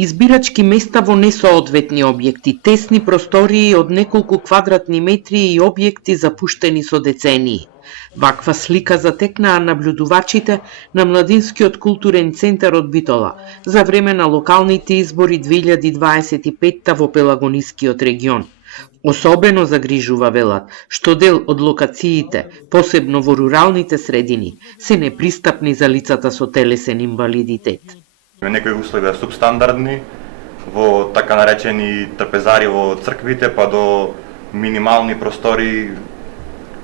Избирачки места во несоодветни објекти, тесни простории од неколку квадратни метри и објекти запуштени со децении. Ваква слика затекнаа наблюдувачите на Младинскиот културен центар од Битола за време на локалните избори 2025 во Пелагонискиот регион. Особено загрижува, велат, што дел од локациите, посебно во руралните средини, се непристапни за лицата со телесен инвалидитет. Некои услови субстандардни, во така наречени трпезари во црквите, па до минимални простори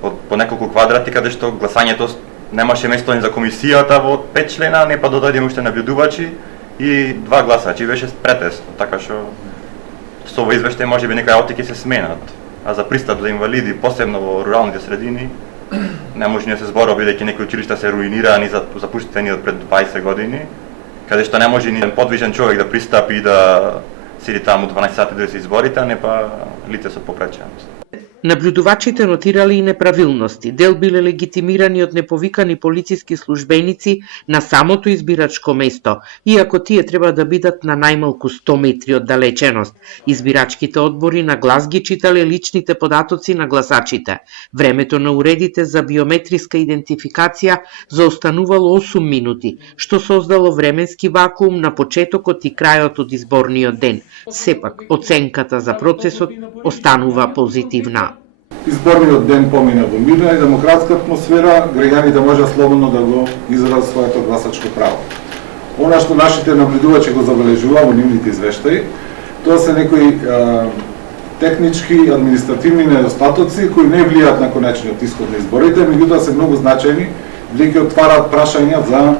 по неколку квадрати, каде што гласањето немаше место ни за комисијата во 5 члена, не па дојдеме уште наблюдувачи и 2 гласачи, беше претесно, така што со овој извештај можеби некои работи ќе се сменат, а за пристап за инвалиди, посебно во руралните средини, не може да се зборува бидејќи некои училишта се руинирани, запуштени од пред 20 години, каде што не може ни подвижен човек да пристапи и да седи таму 12 сати да се изборите, а не па лице со попреченост. Наблюдувачите нотирали и неправилности. Дел биле легитимирани од неповикани полициски службеници на самото избирачко место, иако тие треба да бидат на најмалку 100 метри од далеченост. Избирачките одбори на глас ги читале личните податоци на гласачите. Времето на уредите за биометриска идентификација заостанувало 8 минути, што создало временски вакуум на почетокот и крајот од изборниот ден. Сепак, оценката за процесот останува позитивна. Изборниот ден помина во мирна и демократска атмосфера, граѓаните можеа слободно да го изразат своето гласачко право. Она што нашите наблюдувачи го забележува во нивните извештаи, тоа се некои технички, административни недостатоци кои не влијаат на конечниот исход на изборите, меѓутоа се многу значајни, бидејќи отвараат прашања за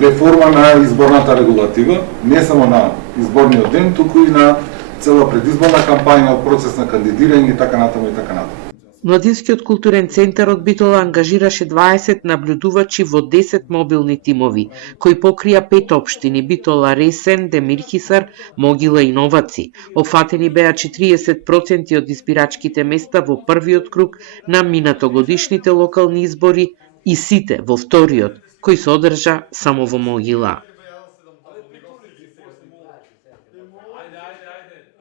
реформа на изборната регулатива, не само на изборниот ден, туку и на цела предизборна кампања, процес на кандидирање и така натаму и така натаму. Младинскиот културен центар од Битола ангажираше 20 наблюдувачи во 10 мобилни тимови, кои покрија 5 општини: Битола, Ресен, Демирхисар, Могила и Новаци. Офатени беа 40% од избирачките места во првиот круг на минатогодишните локални избори и сите во вториот, кој се одржа само во Могила.